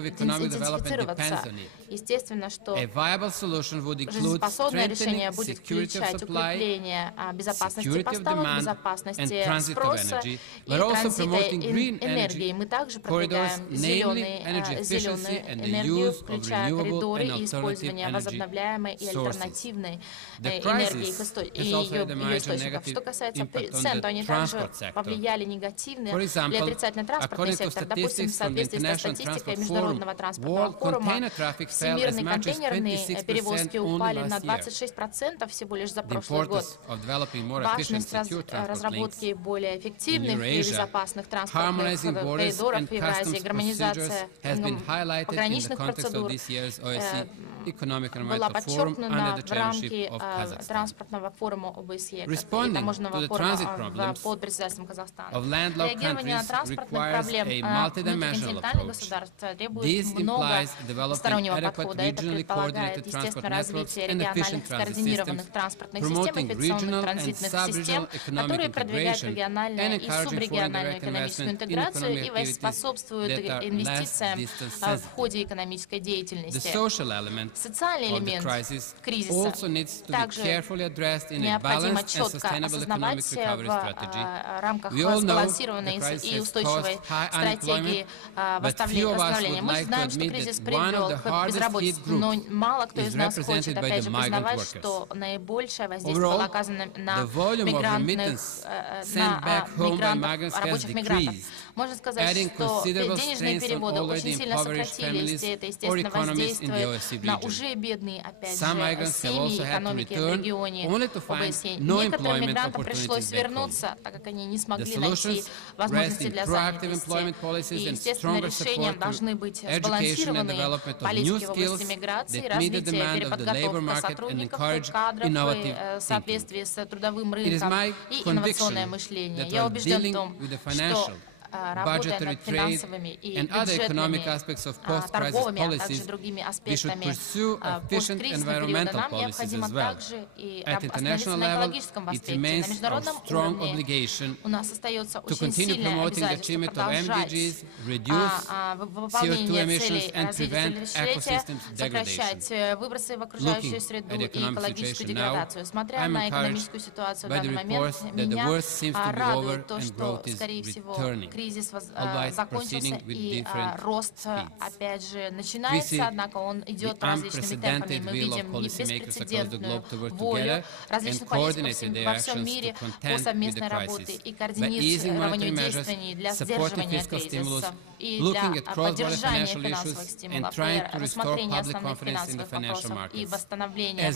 идентифицироваться. Естественно, что жизнеспособное решение будет включать укрепление безопасности поставок, безопасности спроса и транзита энергии. Мы также продвигаем зеленую энергию, включая коридоры и использование возобновляемой и альтернативной энергии и ее источников. Что касается цен, то они также повлияли негативно или отрицательно на транспортный сектор. Допустим, в соответствии с статистикой Международного транспортного форума, всемирные контейнерные перевозки упали на 26% всего лишь за прошлый год. Важность разработки более эффективных и безопасных транспортных коридоров в Евразии, гармонизация пограничных процедур была подчеркнута в рамке транспортного форума ОБСЕ и таможенного форума под председательством Казахстана. Реагирование на транспортные проблемы континентальных государств требует многостороннего подхода. Это предполагает, естественно, развитие региональных скоординированных транспортных систем, инфекционных транзитных систем, которые продвигают региональную и субрегиональную экономическую интеграцию и способствуют инвестициям в ходе экономической деятельности. Социальный элемент кризиса также необходимо четко осознавать в рамках сбалансированной и устойчивой стратегии восстановления. Мы знаем, что кризис привел к безработице, но мало кто из нас хочет, опять же, признавать, что наибольшее воздействие было оказано на рабочих мигрантов. Можно сказать, что денежные переводы очень сильно сократились, и это, естественно, воздействует на уже бедные, опять же, семьи, экономики в регионе ОБСЕ. Некоторым мигрантам пришлось вернуться, так как они не смогли найти возможности для занятости. И, естественно, решения должны быть сбалансированы. Политики в области миграции, развитие, переподготовка сотрудников, кадров в соответствии с трудовым рынком и инновационное мышление. Я убежден в том, что работая над финансовыми и бюджетными, торговыми, а также другими аспектами посткризисного периода, нам необходимо также и остановиться на экологическом аспекте. На международном уровне у нас остается очень сильное обязательство продолжать выполнение целей развития тысячелетия, сокращать выбросы в окружающую среду и экологическую деградацию. Смотря на экономическую ситуацию в данный момент, меня радует то, что, скорее всего, кризис закончился и рост, опять же, начинается, однако он идет различными темпами. Мы видим беспрецедентную волю различных правительств во всем мире по совместной работе и координированию действий для сдерживания кризиса и для поддержания финансовых стимулов, и рассмотрения основных финансовых вопросов и восстановления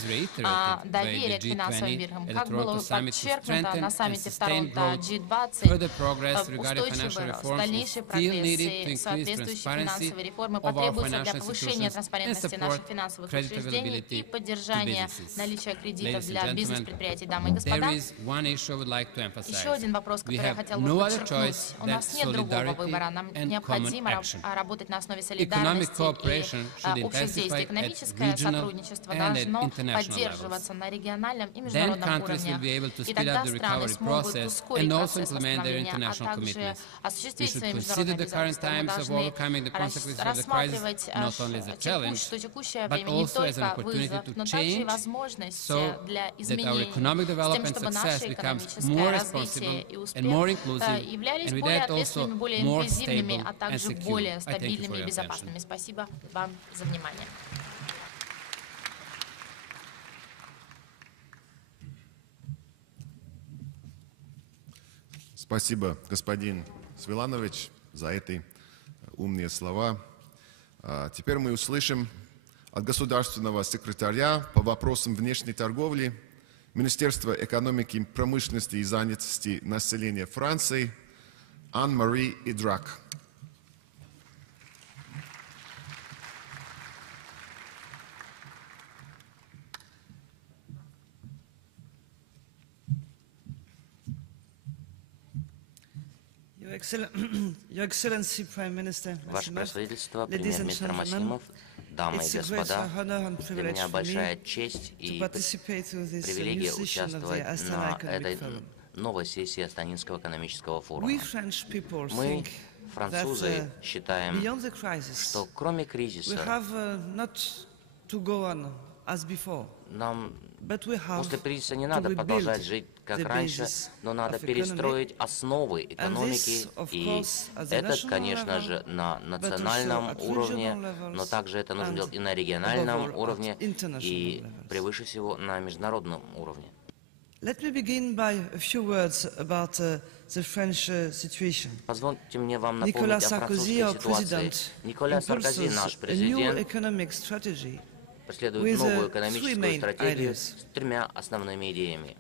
доверия к финансовым рынкам. Как было подчеркнуто на саммите втором G20, устойчивый рост, дальнейший прогресс и соответствующие финансовые реформы потребуются для повышения транспарентности наших финансовых учреждений и поддержания наличия кредитов для бизнес-предприятий. Дамы и господа, еще один вопрос, который я хотел бы подчеркнуть. У нас нет другого выбора. Нам необходимо работать на основе солидарности и общих действий. Экономическое сотрудничество должно поддерживаться на региональном и международном уровне. И тогда страны смогут ускорить процесс восстановления, а также осуществить свои международные обязательства. Мы должны рассматривать, что текущее время не только вызов, но также и возможность для изменений, с тем, чтобы наше экономическое развитие и успех являлись более ответственными, более инклюзивными, а также более стабильными и безопасными. Спасибо вам за внимание. Спасибо, господин Свиланович, за эти умные слова. Теперь мы услышим от государственного секретаря по вопросам внешней торговли Министерства экономики, промышленности и занятости населения Франции Ан-Мари Идрак. Ваше Превосходительство, премьер-министр Масимов, дамы и господа, для меня большая честь и привилегия участвовать на этой новой сессии Астанинского экономического форума. Мы, французы считаем, что кроме кризиса нам после кризиса не надо продолжать жить как раньше, но надо перестроить основы экономики, и это, конечно же, на национальном уровне, но также это нужно делать и на региональном уровне, и превыше всего на международном уровне. Позвольте мне вам напомнить о французской ситуации. Николя Саркози, наш президент, преследует новую экономическую стратегию с 3 основными идеями.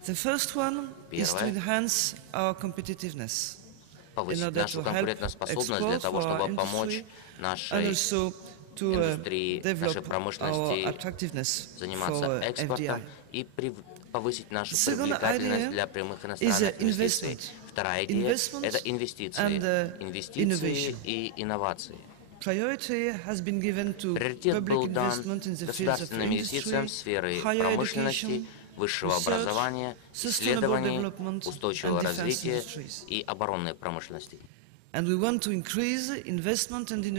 Первое — повысить нашу конкурентоспособность для того, чтобы помочь нашей индустрии, нашей промышленности заниматься экспортом и повысить нашу привлекательность для прямых иностранных инвестиций. Вторая идея — это инвестиции и инновации. Приоритет был дан государственным инвестициям в сферы промышленности, высшего образования, исследований, устойчивого развития и оборонной промышленности. И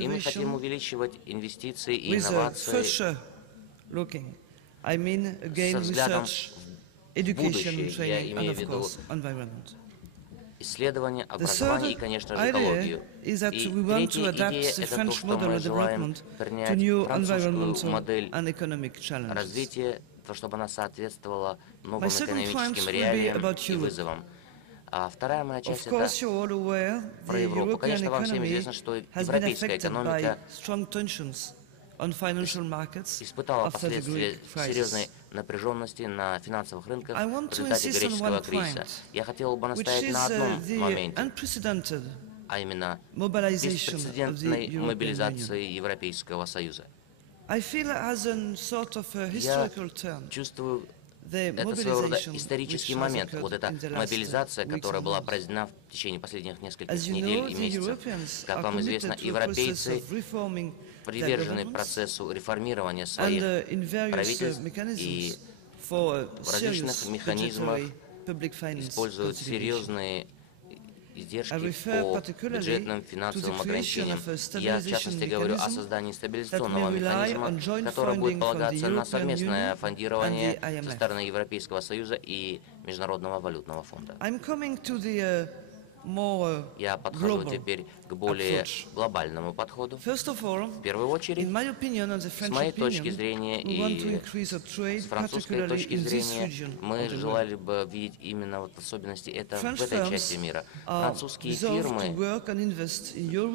мы хотим увеличивать инвестиции и инновации со взглядом в будущее, я имею в виду исследование, образование и, конечно же, экологию. И третья идея — это то, что мы желаем принять французскую модель развития, то, чтобы она соответствовала новым экономическим реалиям и вызовам. А вторая моя часть — это про Европу. Конечно, вам всем известно, что европейская экономика испытала последствия серьезной напряженности на финансовых рынках в результате греческого кризиса. Я хотел бы настоять на одном моменте, а именно беспрецедентной мобилизации Европейского Союза. Я чувствую, это своего рода исторический момент, вот эта мобилизация, которая была произведена в течение последних нескольких недель и месяцев. Как вам известно, европейцы привержены процессу реформирования своих правительств и в различных механизмах используют серьезные издержки по бюджетным финансовым ограничениям. Я, в частности, говорю о создании стабилизационного механизма, который будет полагаться на совместное фондирование со стороны Европейского Союза и Международного валютного фонда. Я подхожу теперь к более глобальному подходу. В первую очередь, с моей точки зрения и с французской точки зрения, мы желали бы видеть именно вот особенности это в этой части мира. Французские фирмы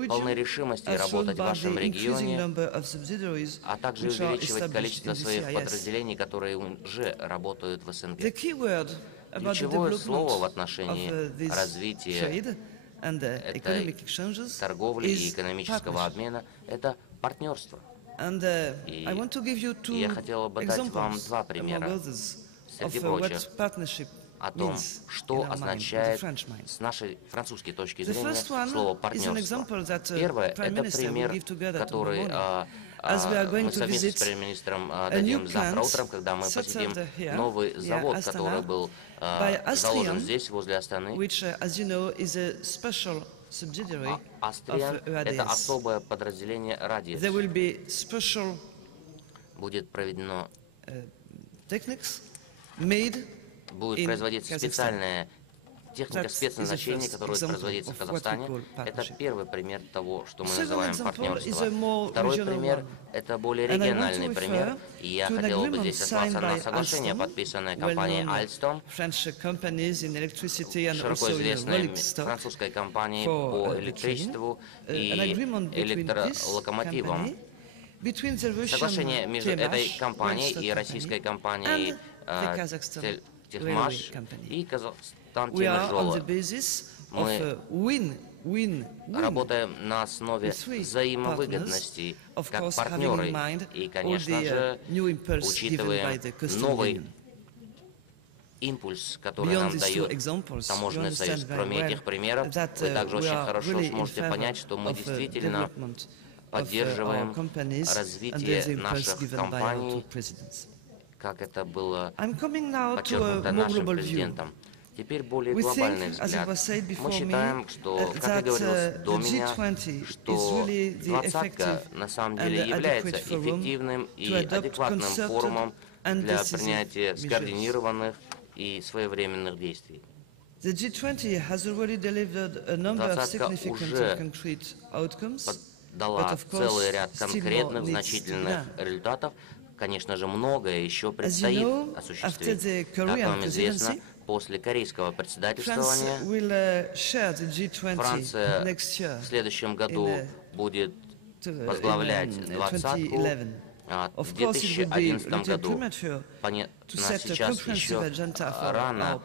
полны решимости работать в вашем регионе, а также увеличивать количество своих подразделений, которые уже работают в СНГ. Ключевое слово в отношении развития этой торговли и экономического обмена — это партнерство. И я хотела бы дать вам 2 примера, среди прочих, о том, что означает с нашей французской точки зрения слово «партнерство». Первое — это пример, который мы совместно с премьер-министром дадим завтра утром, когда мы посетим новый завод, который был заложен здесь, возле Астаны. Астриан — это особое подразделение Радиец. Будет проведено, будет производиться специальная техника спецназначения, которая производится в Казахстане. Это первый пример того, что мы называем партнерство. Второй пример — это более региональный пример. И я хотел бы здесь сослаться на соглашение, подписанное компанией Alstom, широко известной французской компанией по электричеству и электролокомотивам. Соглашение между этой компанией и российской компанией Техмаш и Казахстан Тимиржола. Мы работаем на основе взаимовыгодности как партнеры и, конечно же, учитываем новый импульс, который нам дает Таможенный союз. Кроме этих примеров, вы также очень хорошо сможете понять, что мы действительно поддерживаем развитие наших компаний, как это было подчеркнуто нашим президентом. Теперь более глобальный взгляд. Мы считаем, что, как и говорилось до меня, что двадцатка на самом деле является эффективным и адекватным форумом для принятия скоординированных и своевременных действий. Двадцатка уже дала целый ряд конкретных значительных результатов. Конечно же, многое еще предстоит осуществить. Как вам известно, после корейского председательствования Франция в следующем году будет возглавлять двадцатку, а в 2011 году, сейчас еще рано